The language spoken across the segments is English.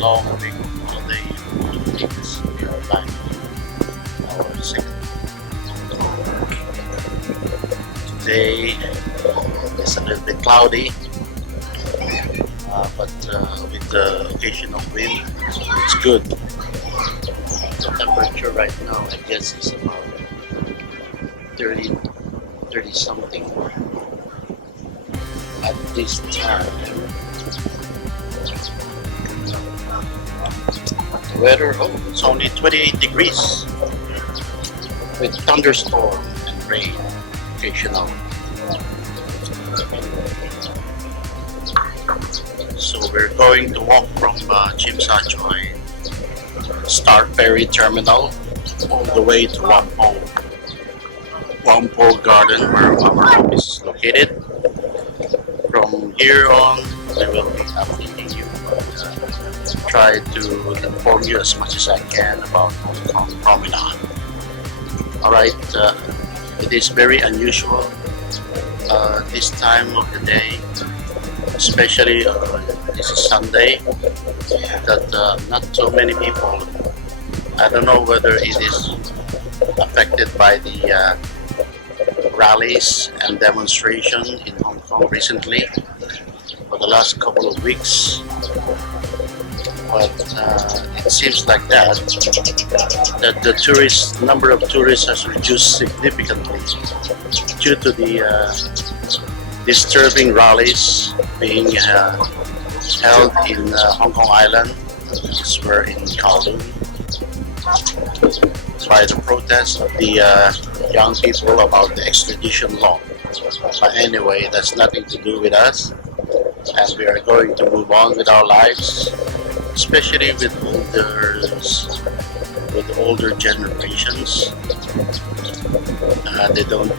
long big holiday weeks. We are back our second. Today is a little bit cloudy, but with the occasional wind, so it's good. The temperature right now, I guess, is about 30 something at this time. The weather, oh, it's only 28 degrees with thunderstorm and rain occasional. So we're going to walk from Tsim Sha Tsui Ferry terminal all the way to Whampoa Garden, where our office is located. From here on, I will be updating you, try to inform you as much as I can about Hung Hom Promenade. Alright, it is very unusual this time of the day, especially this is Sunday, that not so many people. I don't know whether it is affected by the rallies and demonstrations in Hong Kong recently for the last couple of weeks, but it seems like that the number of tourists has reduced significantly due to the disturbing rallies being held in Hong Kong Island, as we're in Kowloon, by the protest of the young people about the extradition law. But anyway, that's nothing to do with us, and we are going to move on with our lives, especially with older generations. They don't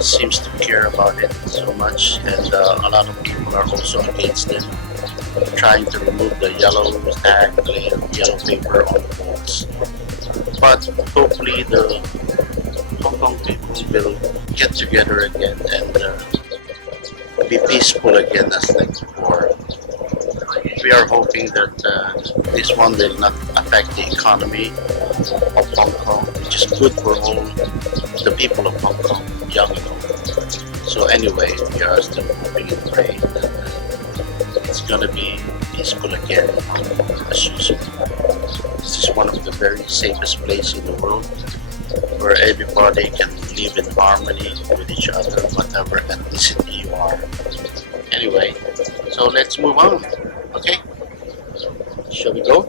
seems to care about it so much, and a lot of people are also against it, trying to remove the yellow tag, the yellow paper on the walls. But hopefully the Hong Kong people will get together again and be peaceful again as like before. We are hoping that this one will not affect the economy of Hong Kong, which is good for all the people of Hong Kong, young and old. So anyway, we are still hoping and praying that it's going to be peaceful again as usual. This is one of the very safest places in the world, where everybody can live in harmony with each other, whatever ethnicity you are. Anyway, so let's move on. Okay? Shall we go?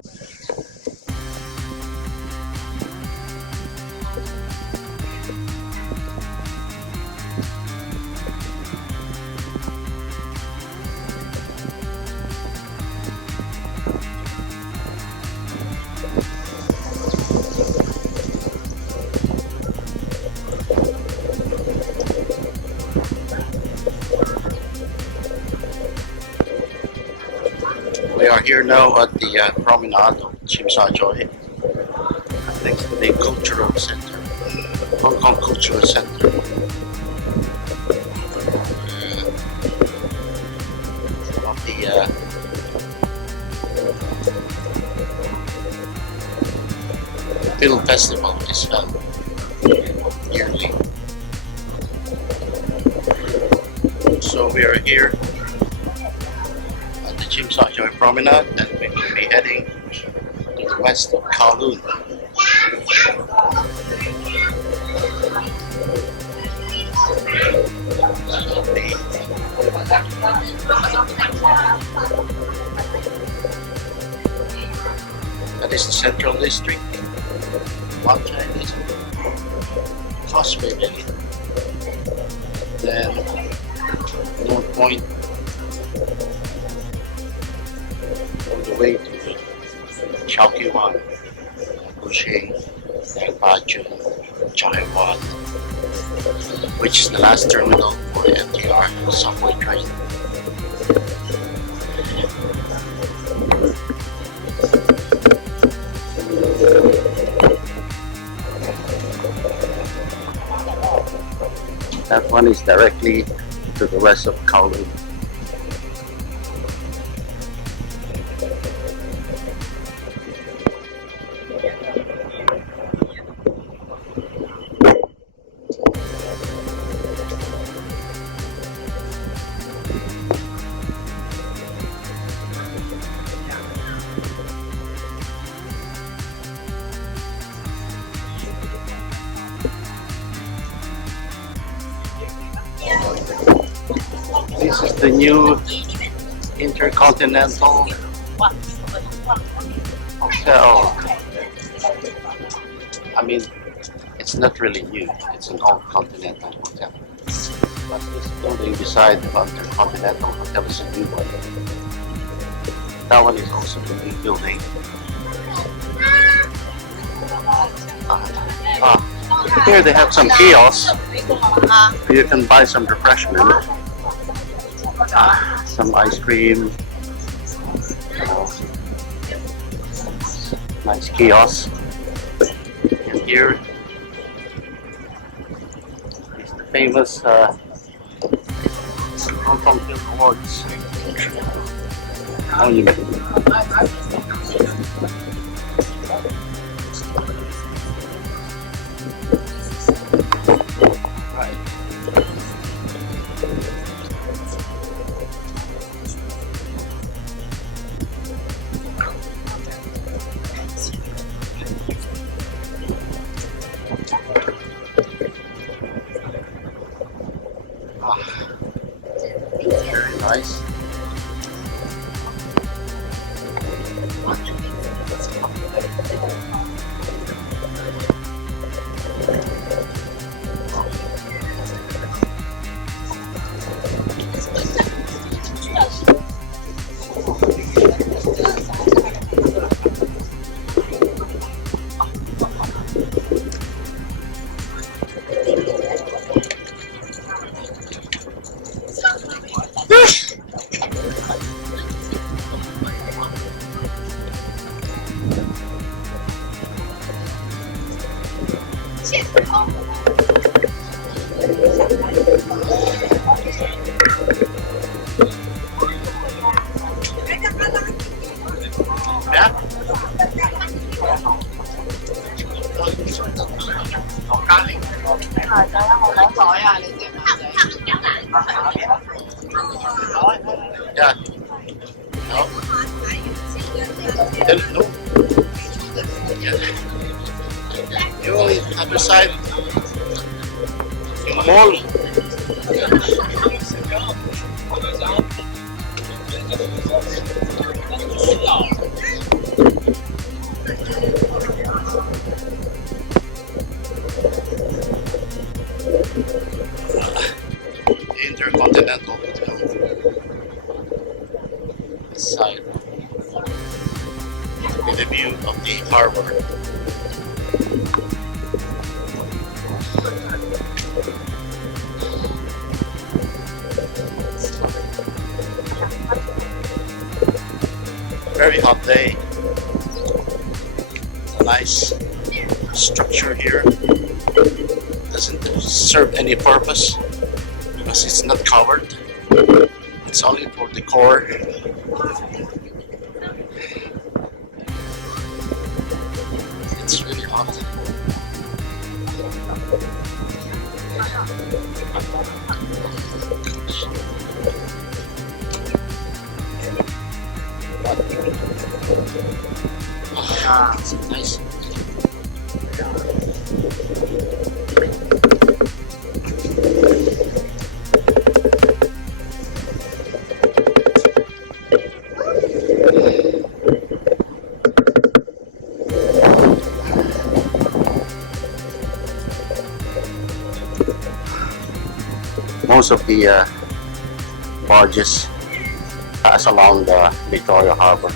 We are here now at the promenade of Tsim Sha Tsui, next to the cultural center, Hong Kong Cultural Center. Of the film festival is held yearly. So we are here Tsim Sha Tsui Promenade, and we will be heading to the west of Kowloon. That is the Central District, One Chinese, Causeway Bay, then North Point, all the way to Chao Wan, Bushing, Pachun, Chai Wan, which is the last terminal for the MTR subway train. That one is directly to the west of Kowloon. the new Intercontinental Hotel. I mean, it's not really new. It's an old Continental Hotel. But this building beside the Intercontinental Hotel is a new one. That one is also a new building. Here they have some kiosks. You can buy some refreshment. Some ice cream. Nice kiosk. And here is the famous Hong Kong Film Awards monument. Very nice. Yeah. No. No. Yeah. You only have beside the mall. Intercontinental Hotel. This side with the view of the harbour. Very hot day. A nice structure here. Doesn't serve any purpose because it's not covered. It's only for decor. It's really hot. Oh, it's nice. Most of the barges pass along the Victoria Harbour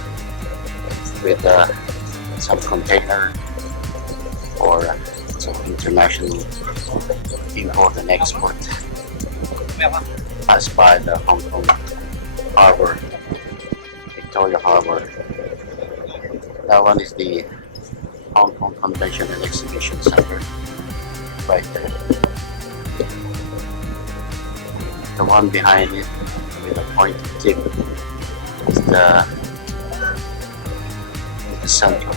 with some container or some international import and export. Pass by the Hong Kong Harbour, Victoria Harbour. That one is the Hong Kong Convention and Exhibition Center, right there. The one behind it with a pointed tip is the center.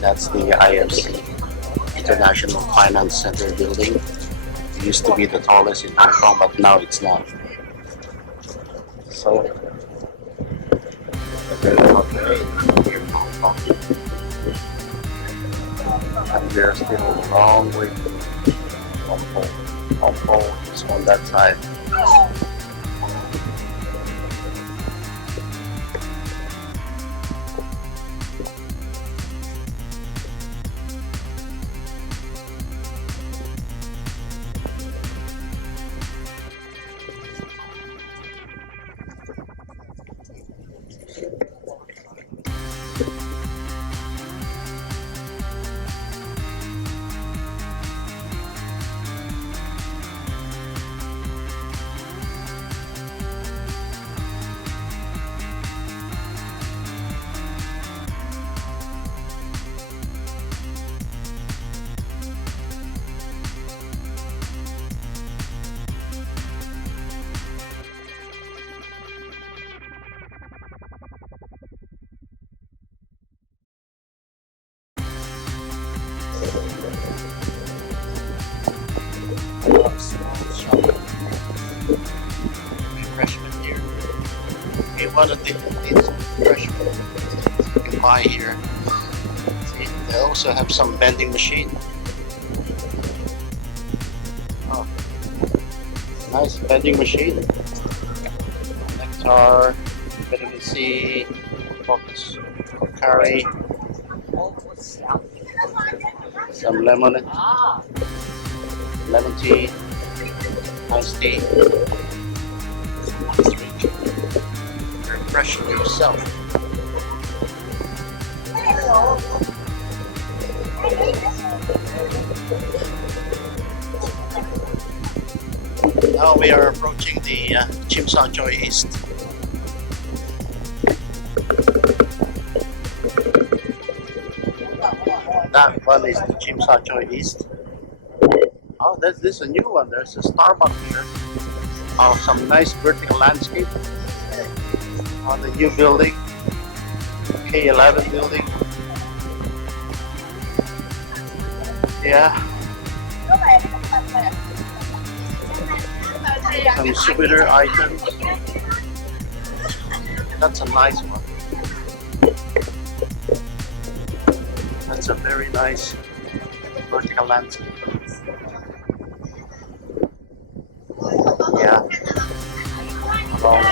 That's the IFC, International Finance Center building. It used to be the tallest in Hong Kong, but now it's not. So, very hot day here in Hong Kong. And we're still a long way to Hong Kong. Hong Kong is on that side. Small shop. Refreshment here. Okay, one of the refreshment you can buy here. See, they also have some vending machine. Oh, nice vending machine. Nectar, vitamin C, focus, curry, some lemon tea, iced tea. Drink. Refresh yourself. Now we are approaching the Tsim Sha Tsui East. That one is the Tsim Sha Tsui East. Oh, this is a new one. There's a Starbucks here. Oh, some nice vertical landscape on the new building, K11 building. Yeah. Some souvenir items. That's a nice one. That's a very nice vertical landscape. Yeah. Long.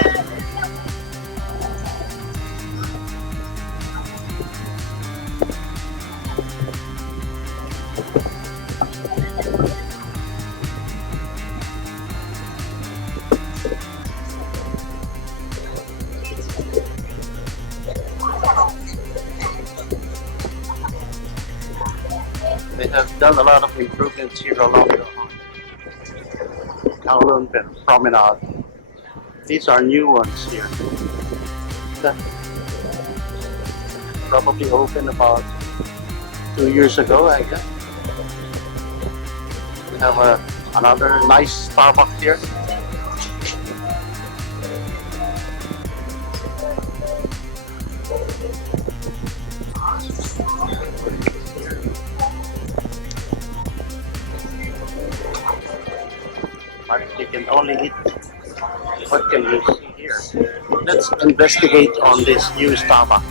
They have done a lot of improvements here along the Kowloon Promenade. These are new ones here. That probably opened about 2 years ago, I guess. We have another nice Starbucks here. But you can only eat. What can you see here? Let's investigate on this new Starbucks.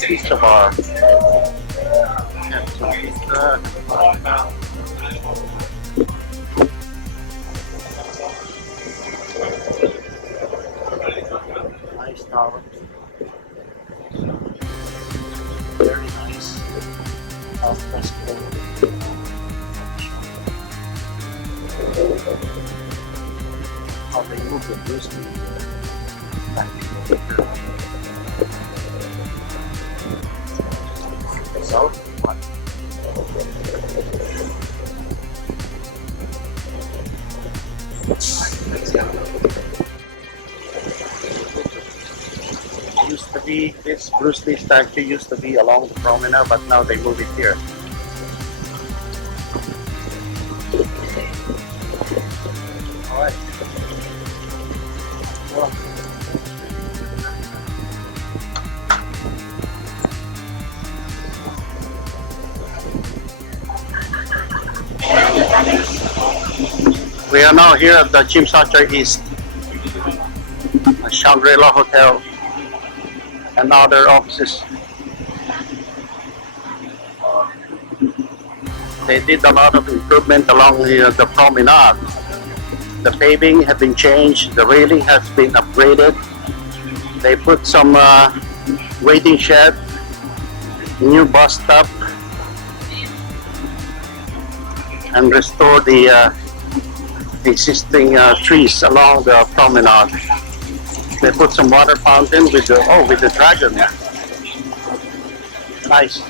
Pizza bar. Have some pizza. Nice tower. Very nice. Fresco. How they move the groupie back here. So, what? Used to be, this Bruce Lee statue used to be along the promenade, but now they move it here. Alright. Well, We are now here at the Tsim Sha Tsui East, a Shangri-La Hotel, and other offices. They did a lot of improvement along the promenade. The paving has been changed, the railing has been upgraded. They put some waiting shed, new bus stop, and restore the existing trees along the promenade. They put some water fountain with the dragon. Nice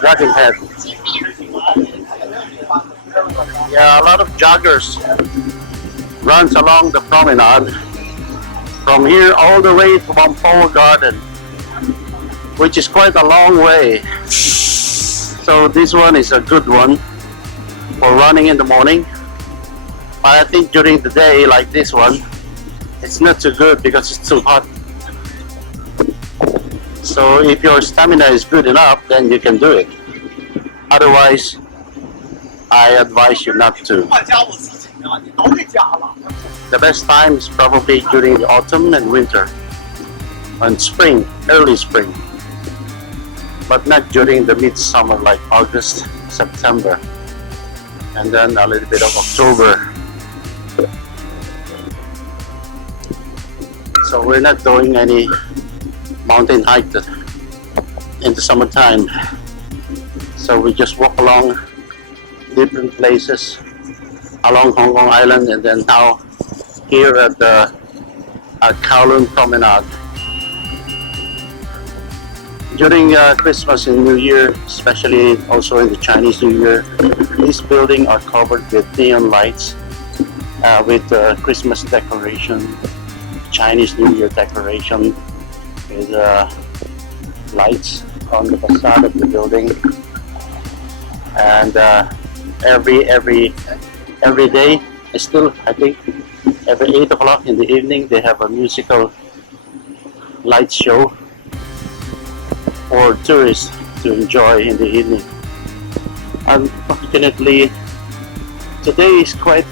dragon head. Yeah, a lot of joggers runs along the promenade from here all the way to Whampoa Garden, which is quite a long way. So this one is a good one for running in the morning. But I think during the day, like this one, it's not so good because it's too hot. So if your stamina is good enough, then you can do it. Otherwise, I advise you not to. The best time is probably during the autumn and winter, and spring, early spring, but not during the midsummer like August, September, and then a little bit of October. So we're not doing any mountain hike in the summertime. So we just walk along different places along Hong Kong Island, and then now here at the Kowloon Promenade. During Christmas and New Year, especially also in the Chinese New Year, these buildings are covered with neon lights, with Christmas decoration, Chinese New Year decoration, with lights on the facade of the building. And every day, still I think every 8 o'clock in the evening, they have a musical light show for tourists to enjoy in the evening. Unfortunately, today is quite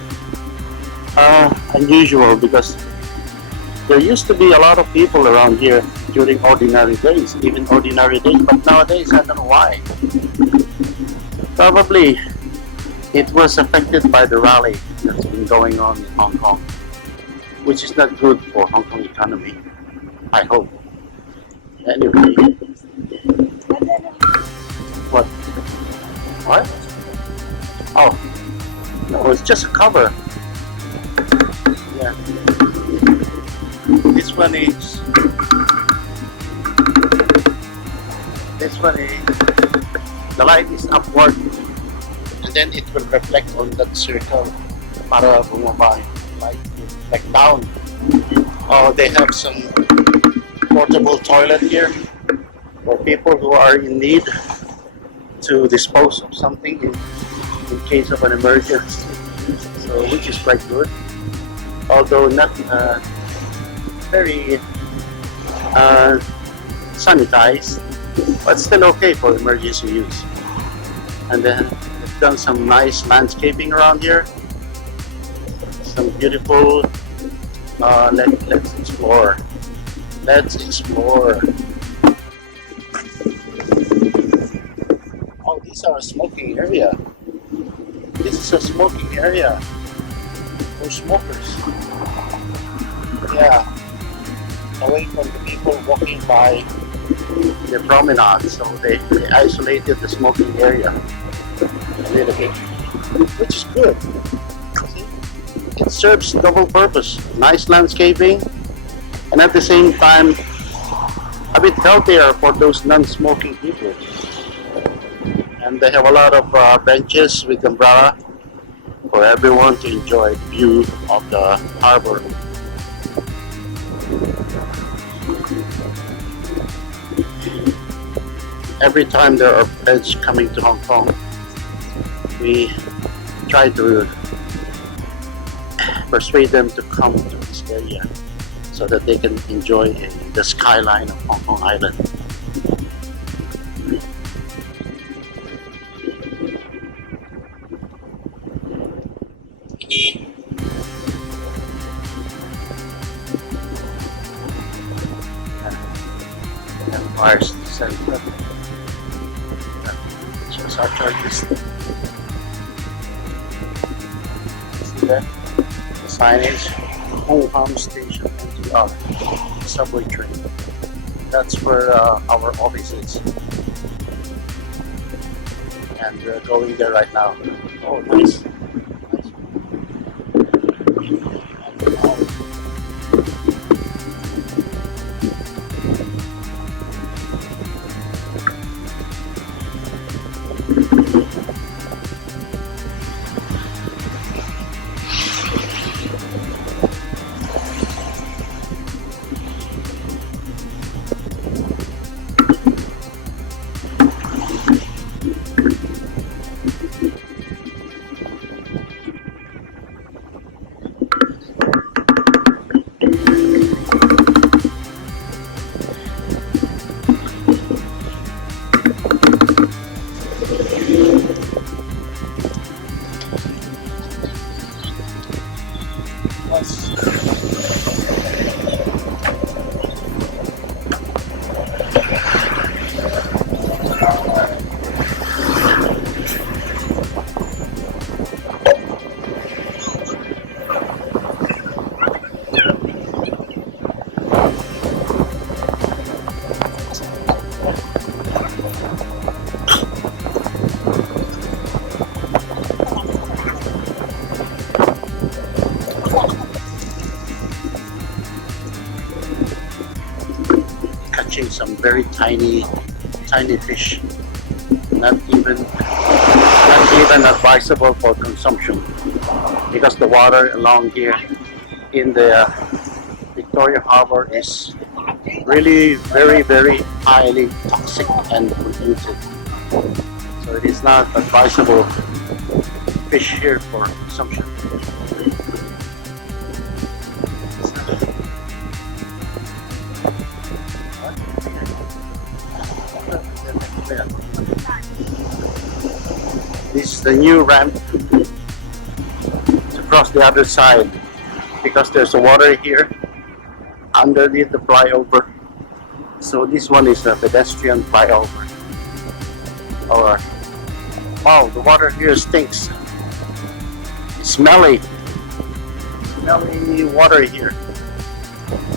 unusual because there used to be a lot of people around here during ordinary days, but nowadays I don't know why. Probably it was affected by the rally that's been going on in Hong Kong, which is not good for Hong Kong economy, I hope. Anyway, what? Oh, no, it's just a cover. Yeah. This one is the light is upward, and then it will reflect on that circle para bumaba. Light will reflect down. Oh, they have some portable toilet here for people who are in need to dispose of something in case of an emergency. So, which is quite good, although not very sanitized, but still okay for emergency use. And then they've done some nice landscaping around here, some beautiful let's explore. Oh, these are a smoking area. This is a smoking area for smokers. Yeah, away from the people walking by the promenade, so they isolated the smoking area a little bit, which is good. See? It serves double purpose, nice landscaping, and at the same time a bit healthier for those non-smoking people. And they have a lot of benches with umbrella for everyone to enjoy the view of the harbour. Every time there are French coming to Hong Kong, we try to persuade them to come to this area so that they can enjoy the skyline of Hong Kong Island. And bars to sell. Shows our charges. See that? The signage, Hung Hom Station NTR, subway train. That's where our office is. And we're going there right now. Oh, nice. Catching some very tiny fish, not even advisable for consumption, because the water along here in the Victoria Harbour is really very highly toxic and polluted, so it is not advisable fish here for consumption. This is the new ramp to cross the other side, because there's a water here underneath the flyover. So this one is a pedestrian flyover. Or wow, the water here stinks. Smelly water here.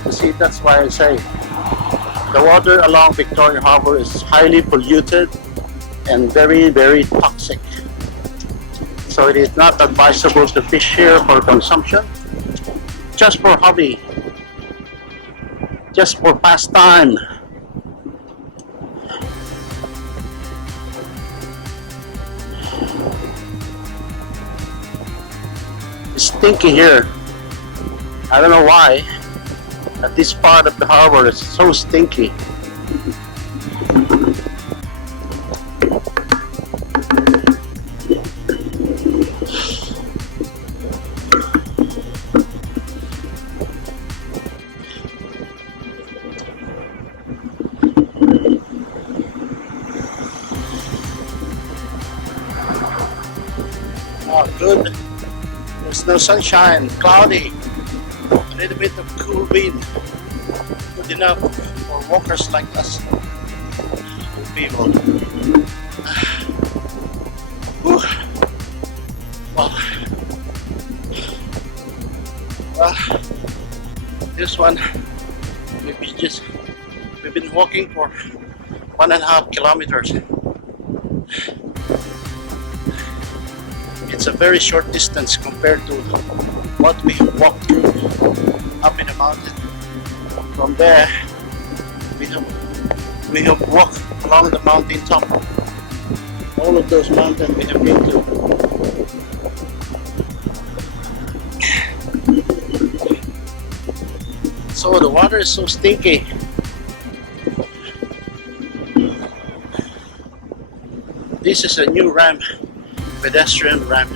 You see, that's why I say the water along Victoria Harbour is highly polluted and very toxic. So it is not advisable to fish here for consumption, just for hobby, just for pastime. It's stinky here. I don't know why, but this part of the harbor is so stinky. Oh, good. There's no sunshine, cloudy, a little bit of cool wind. Good enough for walkers like us, good people. Whew. Well, this one, we've been walking for 1.5 kilometers. It's a very short distance compared to what we have walked through up in the mountain. From there, we have walked along the mountain top. All of those mountains we have been to. So the water is so stinky. This is a new ramp, pedestrian ramp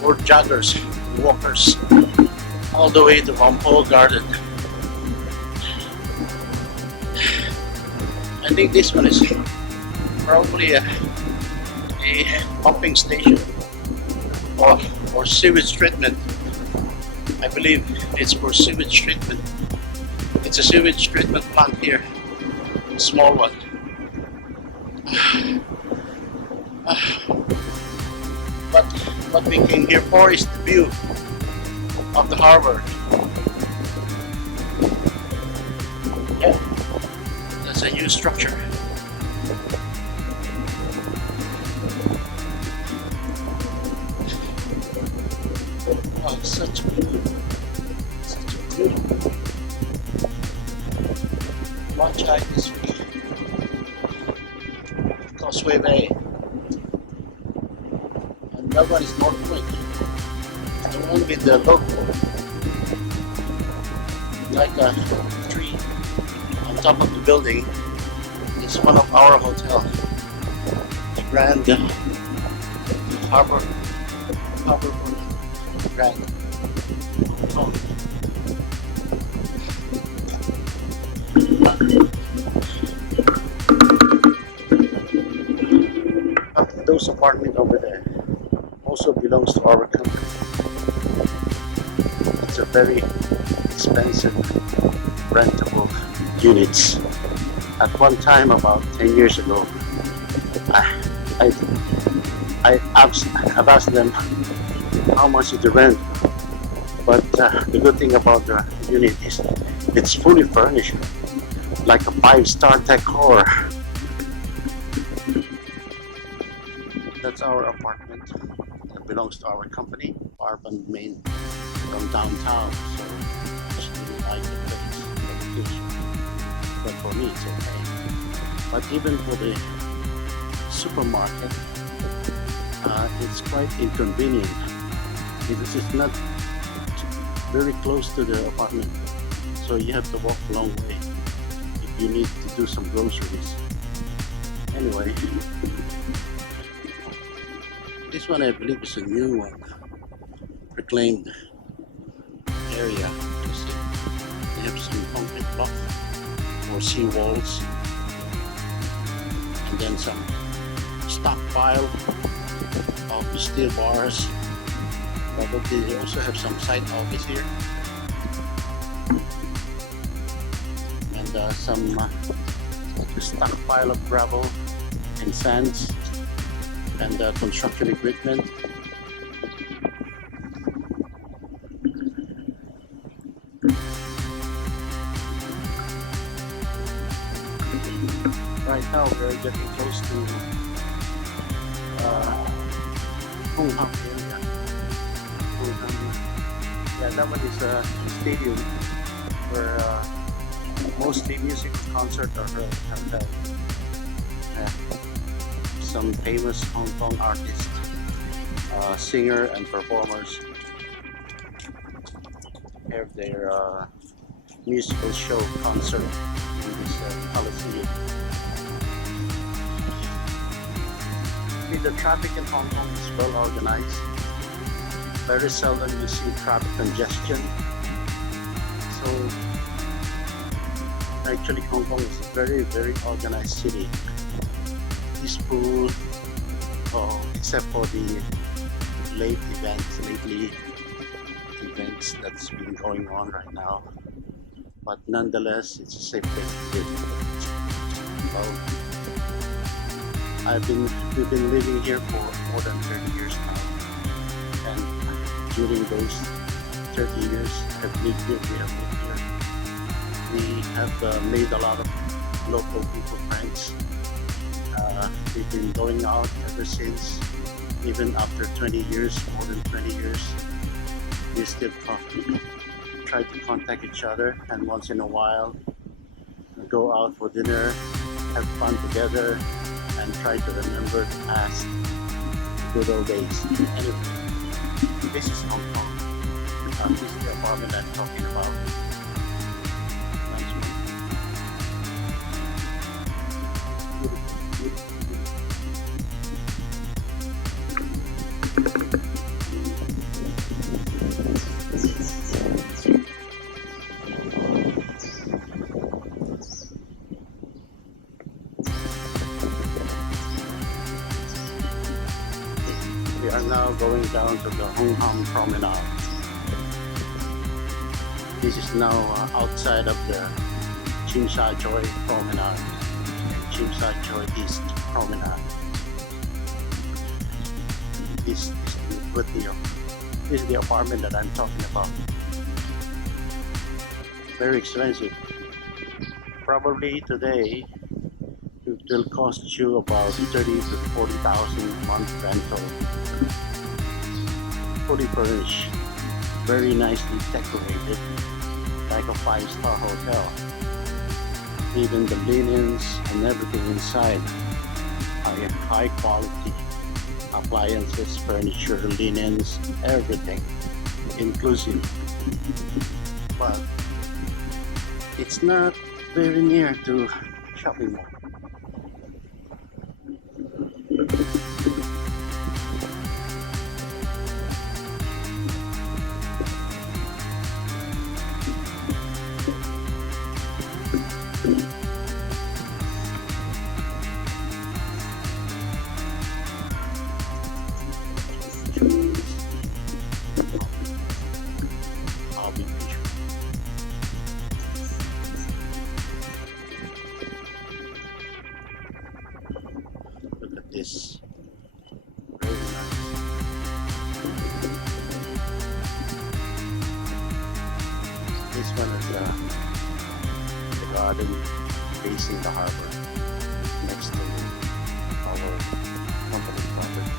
for joggers, walkers, all the way to Wampole Garden. I think this one is probably a pumping station. or sewage treatment. I believe it's for sewage treatment. It's a sewage treatment plant here, a small one. But what we came here for is the view of the harbor. Yeah, that's a new structure. Oh, such a beautiful launch guide this week. Causeway Bay. And that one is North Point. The one with the logo, like a tree on top of the building, is one of our hotel. The Grand Harbour Grand. Oh. Those apartments over there also belongs to our company. It's a very expensive rentable units. At one time, about 10 years ago, I've asked them how much is the rent, but the good thing about the unit is it's fully furnished, like a 5-star decor. That's our apartment. It belongs to our company, Barban Main, from downtown. So she didn't like the place, the location. But for me, it's okay. But even for the supermarket, it's quite inconvenient because it's not very close to the apartment. So you have to walk a long way if you need to do some groceries. Anyway. This one I believe is a new one, reclaimed area. You see, they have some concrete block or sea walls, and then some stockpile of steel bars. Probably they also have some side office here, and some stockpile of gravel and sands. And construction equipment. Right now we're getting close to Hung Hom area. Yeah, that one is a stadium where mostly music concerts are held. Some famous Hong Kong artists, singer and performers have their musical show concert in this Coliseum. The traffic in Hong Kong is well organized. Very seldom you see traffic congestion. So actually Hong Kong is a very, very organized city. Peaceful, except for the lately events that's been going on right now. But nonetheless, it's a safe place to live. Well, we've been living here for more than 30 years now, and during those 30 years we have lived here. We have made a lot of local people friends. We've been going out ever since, even after 20 years, more than 20 years. We still try to contact each other, and once in a while we go out for dinner, have fun together, and try to remember the past good old days. Anyway, this is Hong Kong. This is the apartment I'm talking about. We are now going going down to the Hung Hom Promenade. This is now outside of the Tsim Sha Tsui Promenade and Tsim Sha Tsui East Promenade. This is the apartment that I'm talking about. Very expensive. Probably today it will cost you about 30 to 40,000 a month rental. Fully furnished, very nicely decorated, like a five-star hotel. Even the linens and everything inside are high quality. Appliances, furniture, linens, everything inclusive. But it's not very near to shopping mall. Look at this. Very nice. This one is the garden facing the harbor next to our company property.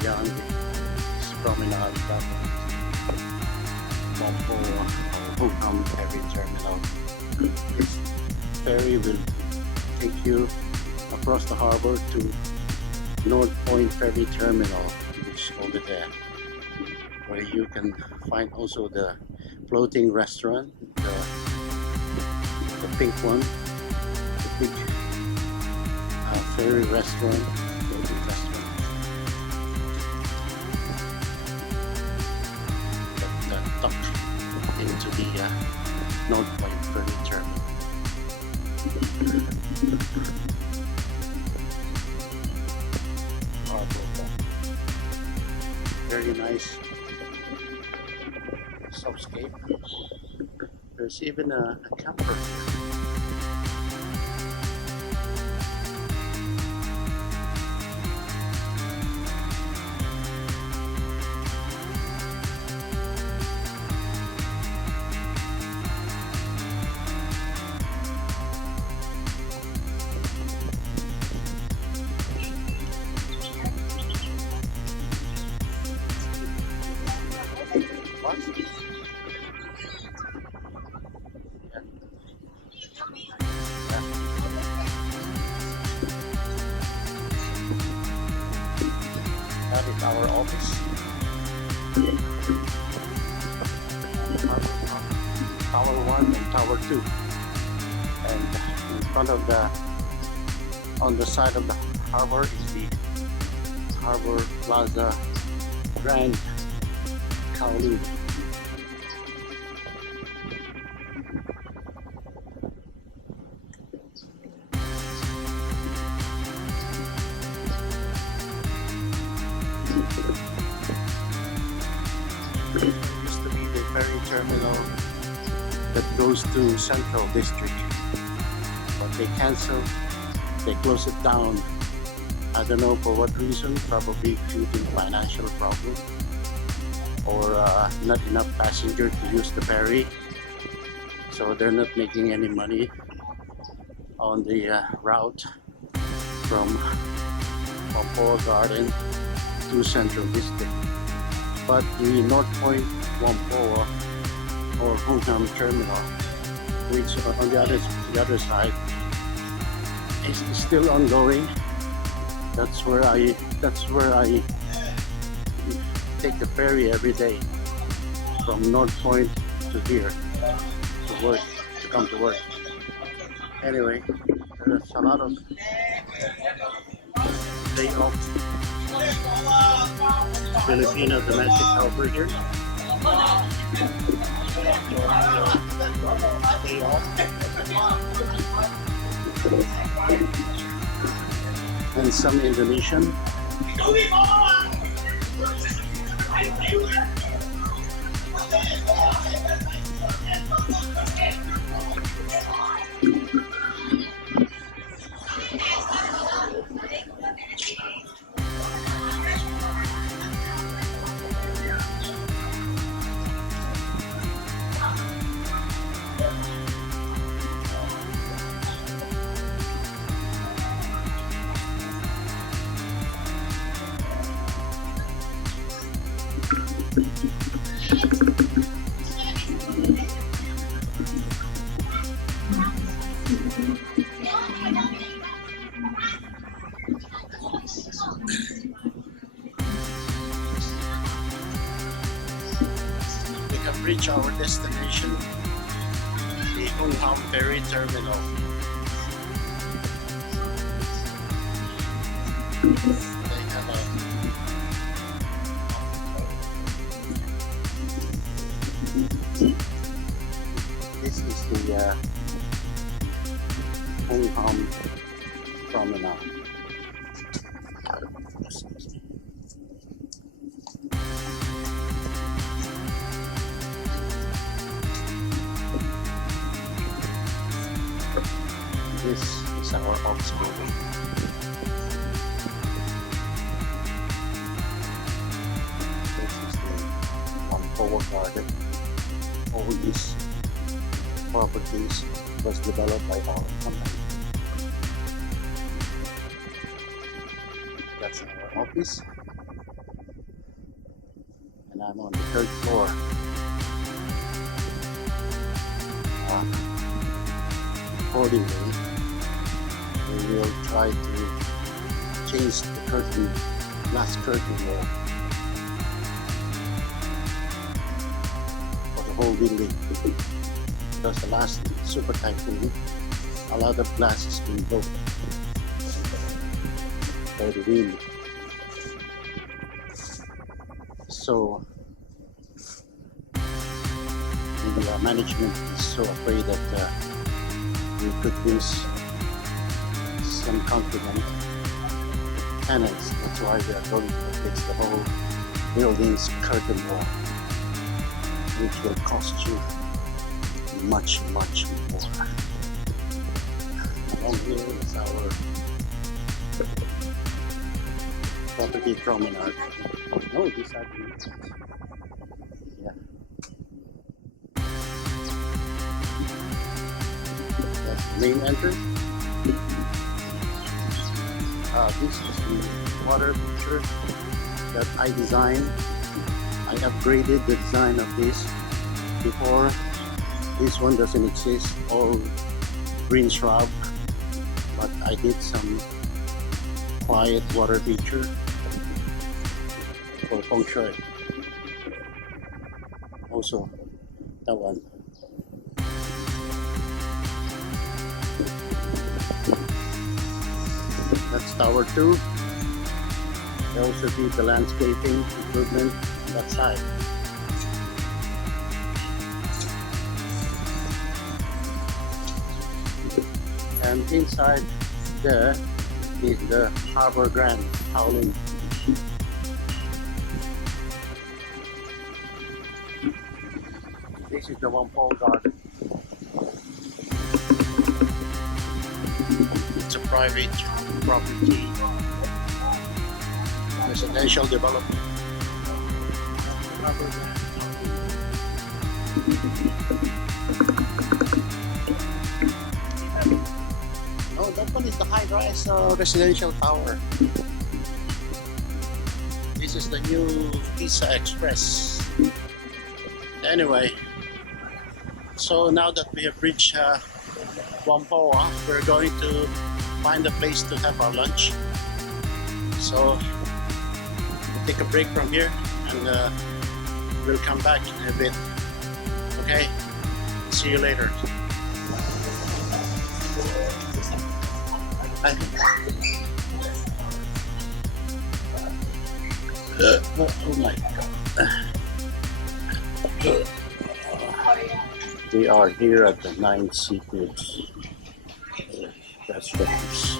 Beyond this promenade, that Mompo or Hung Hom Ferry terminal. This ferry will take you across the harbor to North Point Ferry Terminal, which is over there, where you can find also the floating restaurant, the pink one, the big ferry restaurant, floating restaurant. Tucked into the North Point Ferry Terminal. Harbor. Very nice soundscape. There's even a camper. That is our office. Tower 1 and Tower 2. And in front of on the side of the harbor is the Harbor Plaza Grand Kowloon. Used to be the ferry terminal that goes to Central District, but they canceled, they closed it down. I don't know for what reason, probably due to financial problem or not enough passenger to use the ferry, so they're not making any money on the route from Whampoa Garden to Central District. But the North Point Whampoa or Hung Hom Terminal, which on the other side is still ongoing. That's where I take the ferry every day from North Point to here to work, to come to work. Anyway, there's a lot of day off Filipino domestic helper here. Day off. And some Indonesian. We have reached our destination, the Hung Hom Ferry Terminal. They have a this is the Hung Hom Promenade. This is our office building. This is the one forward garden. All these properties was developed by our company. That's our office. And I'm on the third floor. Accordingly, we will try to change the curtain, glass curtain wall for the whole building. Because the last super typhoon, a lot of glass has been broken by the wind. So the management is so afraid that we could lose some confident tenants. That's why we are going to fix the whole building's curtain wall, which will cost you much more. Along here is our property promenade. No, these are the units. Yeah. That's the main entrance. This is the water feature that I designed. I upgraded the design of this. Before, this one doesn't exist, all green shrub, but I did some quiet water feature for feng shui. Also, that one. That's tower 2. They also did the landscaping improvement on that side. And inside there is the harbour grand Kowloon. This is the one-pole garden. It's a private property, residential development. Oh, that one is the high-rise residential tower. This is the new Pizza Express. Anyway, so now that we have reached Whampoa, we're going to find a place to have our lunch. So we'll take a break from here and we'll come back in a bit. Okay. Okay, see you later. Bye. Oh my god. We are here at the 9 Seafoods restaurants.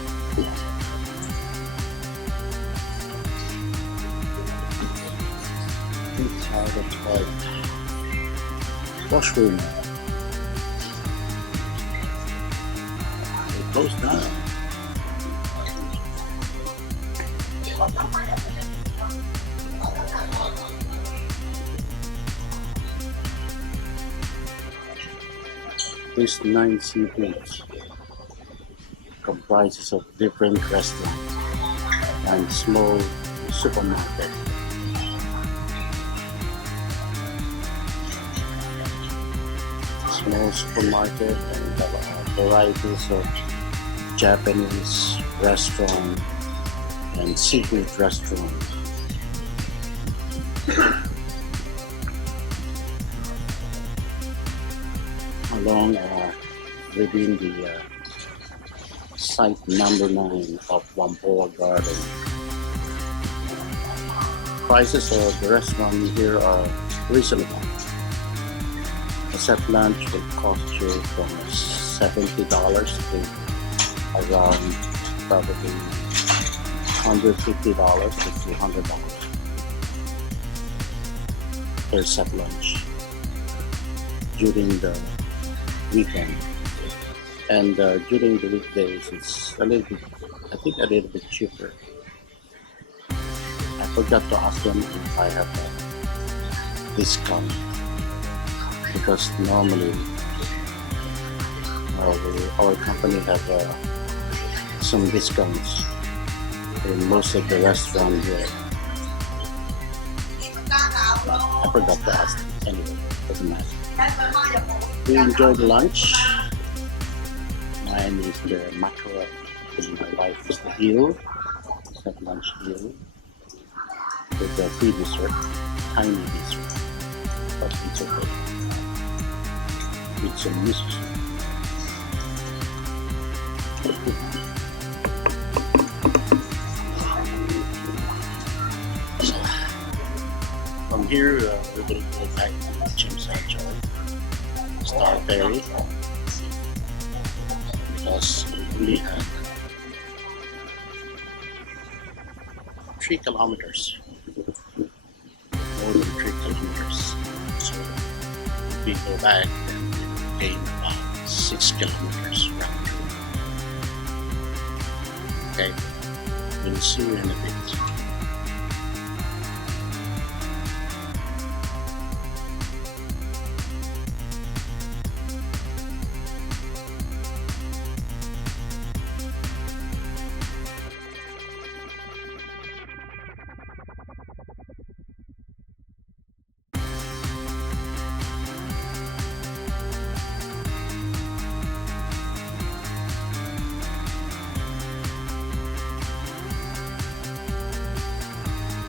Inside the toilet. Washroom. They closed down. This 9 Seafoods comprises of different restaurants and small supermarket. Small supermarket and varieties of Japanese restaurant and seafood restaurant. Along within the site number 9 of Whampoa Garden. Prices of the restaurant here are reasonable. A set lunch will cost you from $70 to around probably $150 to $200 per set lunch during the weekend. And during the weekdays, it's a little bit, I think a little bit cheaper. I forgot to ask them if I have a discount, because normally our company have some discounts in most of the restaurants here. I forgot to ask them. Anyway, doesn't matter. We enjoyed lunch. Mine is the mackerel, and my wife is the eel. Set lunch eel with the free dessert, tiny dessert, but it's okay. With some miso soup. So, from here, we're going to go back to Tsim Sha Tsui Star Ferry, because we only had 3 kilometers, more than 3 kilometers. So if we go back, then we'll gain about 6 kilometers round trip. Okay, we'll see you in a bit.